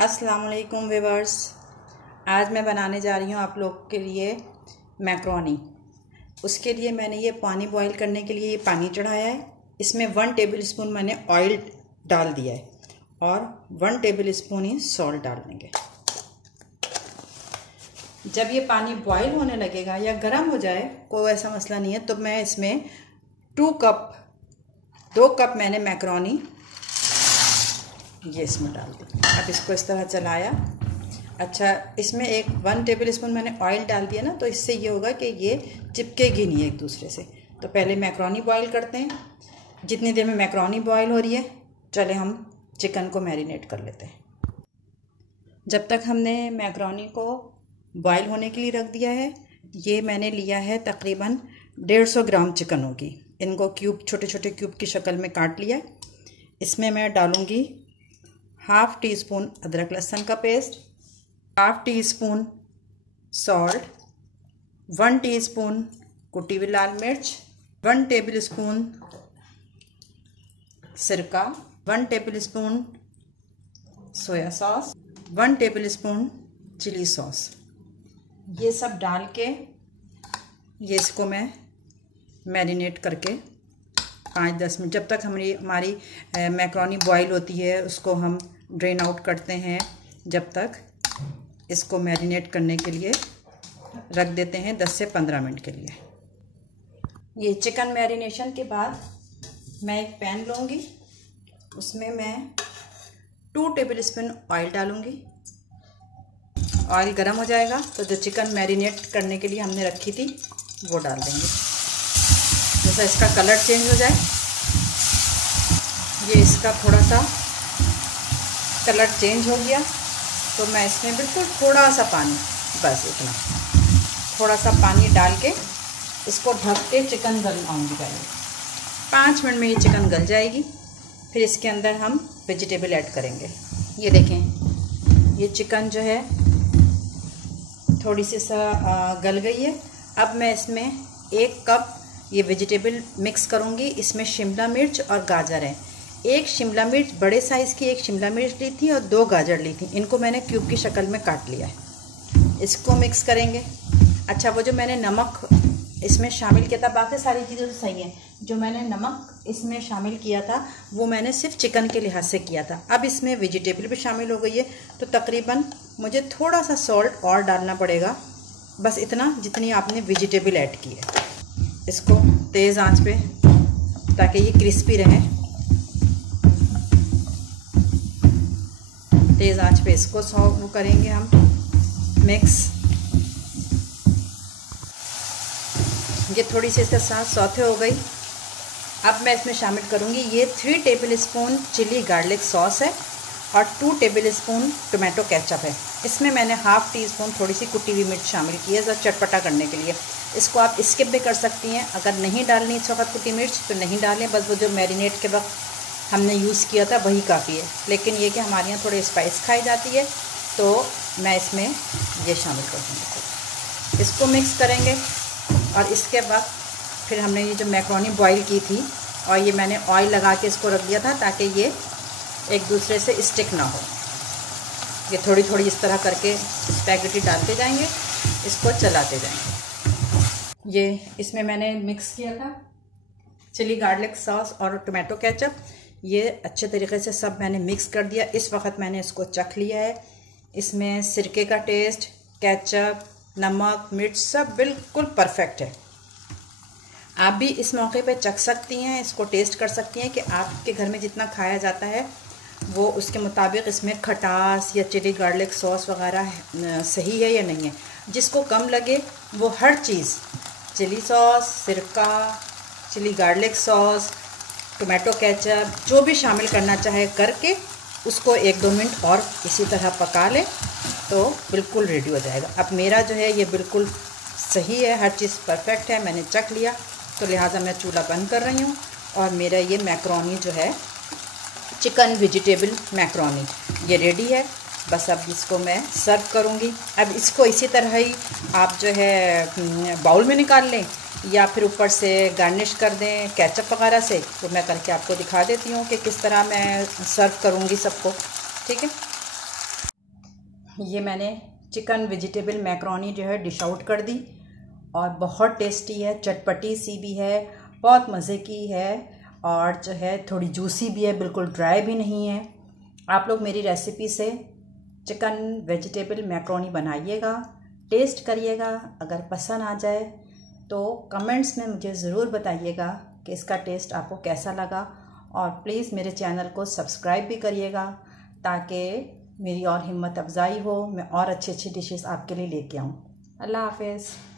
अस्सलाम वालेकुम व्यूअर्स। आज मैं बनाने जा रही हूँ आप लोग के लिए मैक्रोनी। उसके लिए मैंने ये पानी बॉईल करने के लिए ये पानी चढ़ाया है। इसमें 1 टेबल स्पून मैंने ऑयल डाल दिया है और 1 टेबल स्पून ही सॉल्ट डाल देंगे। जब ये पानी बॉईल होने लगेगा या गर्म हो जाए, कोई ऐसा मसला नहीं है, तो मैं इसमें 2 कप मैंने मैक्रोनी ये इसमें डाल दी। अब इसको इस तरह चलाया। अच्छा, इसमें 1 टेबल स्पून मैंने ऑयल डाल दिया ना, तो इससे ये होगा कि ये चिपकेगी नहीं एक दूसरे से। तो पहले मैक्रोनी बॉईल करते हैं। जितनी देर में मैक्रोनी बॉईल हो रही है, चले हम चिकन को मैरिनेट कर लेते हैं। जब तक हमने मैक्रोनी को बॉईल होने के लिए रख दिया है, ये मैंने लिया है तकरीबन 150 ग्राम चिकन होगी। इनको क्यूब, छोटे छोटे क्यूब की शक्ल में काट लिया। इसमें मैं डालूँगी ½ टी स्पून अदरक लहसुन का paste, ½ teaspoon salt, 1 teaspoon कुटी हुई लाल मिर्च, 1 टेबल स्पून सिरका, 1 tablespoon soya sauce, 1 tablespoon chilli sauce. ये सब डाल के ये इसको मैं मैरिनेट करके 5-10 मिनट, जब तक हमारी मैक्रोनी बॉईल होती है, उसको हम ड्रेन आउट करते हैं, जब तक इसको मैरिनेट करने के लिए रख देते हैं 10 से 15 मिनट के लिए। ये चिकन मैरिनेशन के बाद मैं एक पैन लूँगी, उसमें मैं 2 टेबल स्पून ऑयल डालूँगी। ऑयल गर्म हो जाएगा तो जो चिकन मैरिनेट करने के लिए हमने रखी थी वो डाल देंगे। जैसा इसका कलर चेंज हो जाए, ये इसका थोड़ा सा कलर चेंज हो गया, तो मैं इसमें बिल्कुल थोड़ा सा पानी, बस इतना थोड़ा सा पानी डाल के इसको ढक के चिकन गलाऊँगी। पहले 5 मिनट में ये चिकन गल जाएगी। फिर इसके अंदर हम वेजिटेबल ऐड करेंगे। ये देखें, ये चिकन जो है थोड़ी सी गल गई है। अब मैं इसमें 1 कप ये वेजिटेबल मिक्स करूँगी। इसमें शिमला मिर्च और गाजर है। 1 शिमला मिर्च बड़े साइज़ की 1 शिमला मिर्च ली थी और 2 गाजर ली थी। इनको मैंने क्यूब की शक्ल में काट लिया है। इसको मिक्स करेंगे। अच्छा, वो जो मैंने नमक इसमें शामिल किया था, बाकी सारी चीज़ें तो सही हैं, जो मैंने नमक इसमें शामिल किया था वो मैंने सिर्फ चिकन के लिहाज से किया था। अब इसमें वेजिटेबल भी शामिल हो गई है, तो तकरीबन मुझे थोड़ा सा सॉल्ट और डालना पड़ेगा, बस इतना जितनी आपने वेजिटेबल ऐड की है। इसको तेज़ आंच पे, ताकि ये क्रिस्पी रहे, तेज़ आंच पे इसको सर्व करेंगे हम मिक्स। ये थोड़ी सी इसके साथ सौते हो गई। अब मैं इसमें शामिल करूँगी, ये 3 tablespoon chilli garlic sauce है और 2 टेबल स्पून टोमेटो केचप है। इसमें मैंने ½ टी स्पून थोड़ी सी कुटी हुई मिर्च शामिल की है, ज़रा चटपटा करने के लिए। इसको आप स्किप भी कर सकती हैं, अगर नहीं डालनी इस वक्त कुटी मिर्च तो नहीं डालें, बस वो जो मैरिनेट के वक्त हमने यूज़ किया था वही काफ़ी है। लेकिन ये कि हमारे यहाँ थोड़ी स्पाइस खाई जाती है, तो मैं इसमें ये शामिल कर दूँगी। इसको मिक्स करेंगे और इसके बाद फिर हमने ये जो मैक्रोनी बॉईल की थी, और ये मैंने ऑयल लगा के इसको रख दिया था ताकि ये एक दूसरे से स्टिक ना हो। ये थोड़ी थोड़ी इस तरह करके स्पैगेटी डालते जाएंगे, इसको चलाते जाएंगे। ये इसमें मैंने मिक्स किया था चिली गार्लिक सॉस और टोमेटो केचप। ये अच्छे तरीके से सब मैंने मिक्स कर दिया। इस वक्त मैंने इसको चख लिया है। इसमें सिरके का टेस्ट, केचप, नमक, मिर्च सब बिल्कुल परफेक्ट है। आप भी इस मौके पे चख सकती हैं, इसको टेस्ट कर सकती हैं कि आपके घर में जितना खाया जाता है वो उसके मुताबिक इसमें खटास या चिली गार्लिक सॉस वगैरह सही है या नहीं है। जिसको कम लगे वो हर चीज़, चिली सॉस, सिरका, chilli garlic sauce, tomato ketchup, जो भी शामिल करना चाहे करके उसको 1-2 मिनट और इसी तरह पका लें तो बिल्कुल रेडी हो जाएगा। अब मेरा जो है ये बिल्कुल सही है, हर चीज़ परफेक्ट है, मैंने चख लिया, तो लिहाजा मैं चूल्हा बंद कर रही हूँ। और मेरा ये मैक्रोनी जो है, चिकन वेजिटेबल मैक्रोनी, ये रेडी है। बस अब इसको मैं सर्व करूँगी। अब इसको इसी तरह ही आप जो है बाउल में निकाल लें, या फिर ऊपर से गार्निश कर दें केचप वगैरह से। तो मैं करके आपको दिखा देती हूँ कि किस तरह मैं सर्व करूँगी सबको। ठीक है। ये मैंने चिकन वेजिटेबल मैक्रोनी जो है डिश आउट कर दी और बहुत टेस्टी है, चटपटी सी भी है, बहुत मज़े की है और जो है थोड़ी जूसी भी है, बिल्कुल ड्राई भी नहीं है। आप लोग मेरी रेसिपी से चिकन वेजिटेबल मैक्रोनी बनाइएगा, टेस्ट करिएगा। अगर पसंद आ जाए तो कमेंट्स में मुझे ज़रूर बताइएगा कि इसका टेस्ट आपको कैसा लगा और प्लीज़ मेरे चैनल को सब्सक्राइब भी करिएगा ताकि मेरी और हिम्मत अफजाई हो, मैं और अच्छी अच्छी डिशेस आपके लिए लेके आऊँ। अल्लाह हाफ़िज़।